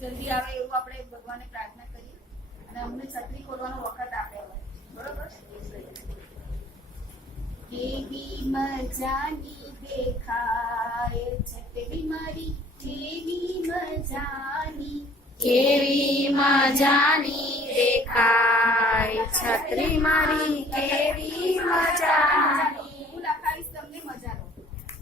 જલ્દી આવે એવું આપણે ભગવાનને પ્રાર્થના કરીએ અને અમને છત્રી ખોલવાનો વખત આપે બરોબર। કેવી મજાની દેખાય છત્રી મારી કેવી મજાની કેવી મજાની દેખાય છત્રી મારી કેવી મજાની હું લખાવીશ તમને મજાનો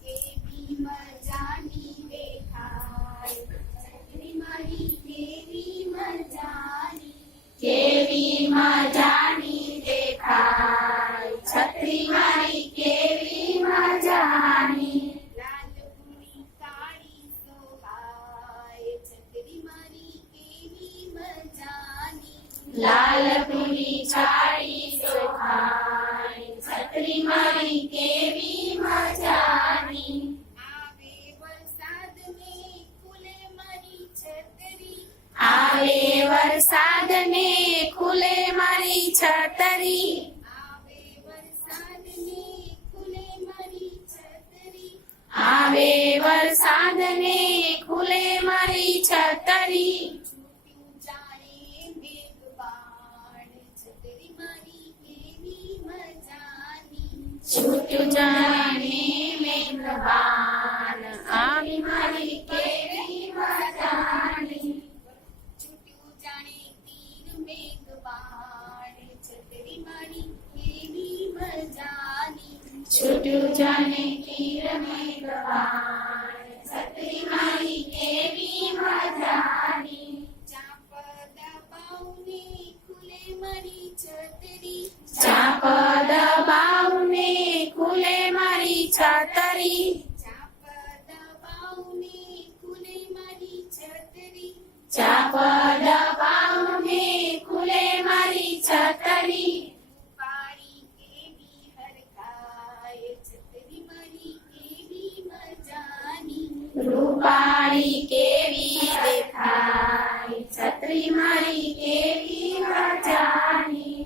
કેવી મજાની દેખાય છત્રી મારી કેવી મજાની કેવી મજાની દેખાય છત્રી મારી કેવી મજાની લાલ પૂરી કાળી શોભાય છત્રી મારી કેવી મજાની લાલ પૂરી ચાળી શોભાય છત્રી મારી કેવી મજાની આવે વરસાદ ને ખુલે મારી છત્રી આવે વરસાદ ને ખુલે મારી છતરી આવે વરસાદ ને ખુલે મારી છત્રી આવે વરસાદ ને ખુલે મારી છતરી છૂટ્યું જાણે મેઘબાણ છત્રી મારી કેવી મજાની છૂટ્યું જાણે મેઘબાન આવી મારી કેવી મજાની છૂટ્યું જાણે તીર મેઘબાણ છત્રી મારી કેવી મજાની છૂટ્યું જાણે તીર મેઘબાન છત્રી મારી કેવી મજાની ચાપ દબાવને ખુલે મારી છત્રી ચાપ દબાવને ખુલે મારી છતરી ચાપ દબાવને ખુલે મારી છત્રી ચાપ દબાવને ખુલે મારી છતરી પાડી કેવી હરખાય છત્રી મારી કેવી મજાની રૂપાળી કેવી દેખાય છત્રી મારી કેવી મજાની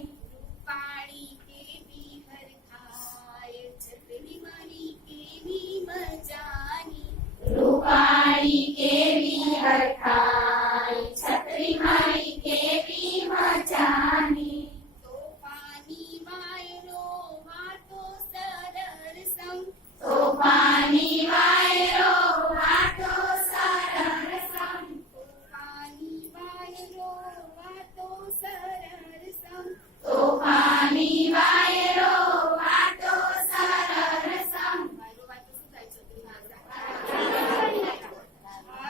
પાડી કેવી હરખાય છત્રી મારી કેવી મજાની રૂપાળી કેવી હરખાય છત્રી મારી કેવી મજાની તોફાની વાયરો વાતો સરળ સંગ તોફાની વાયરો વાતો સરળ સંગ તોફાની વાયરો વાતો સરળ સંગ તોફાની વાયરો વાતો સરળ સંગ વાયરો વાતો શું થાય છત્રી માતા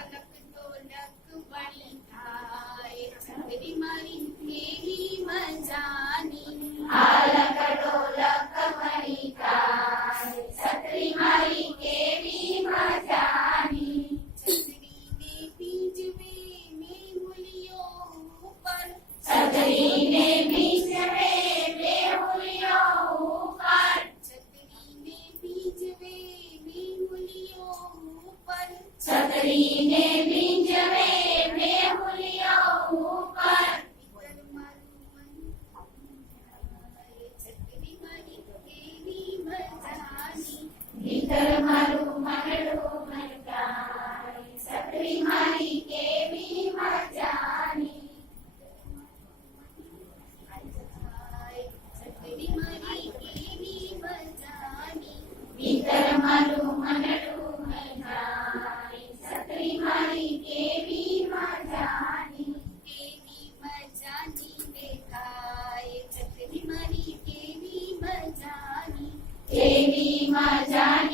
લક તો લક બની થાય છત્રી મારી કેવી મજાની આલક ડોલક બની થાય છત્રી મારી કેવી મજાની છત્રીને પીંજવે મેહુલિયો ઉપર છત્રીને બીજવે મેહુલિયો ઉપર છત્રીને પીંજવે મેહુલિયો ઉપર છત્રીને બીજવે મેહુલિયો ઉપર ભીતર મારું મન થાય છત્રી મારી કેવી મજાની ભીતર મારું મનડું મનકાય છત્રી મારી કેવી મજાની છત્રી મારી કેવી મજાની ભીતર મારું મનડું મનકાય છત્રી મારી કેવી મજાની કેવી મજાની દેખાય છત્રી મારી કેવી મજાની કેવી મજાની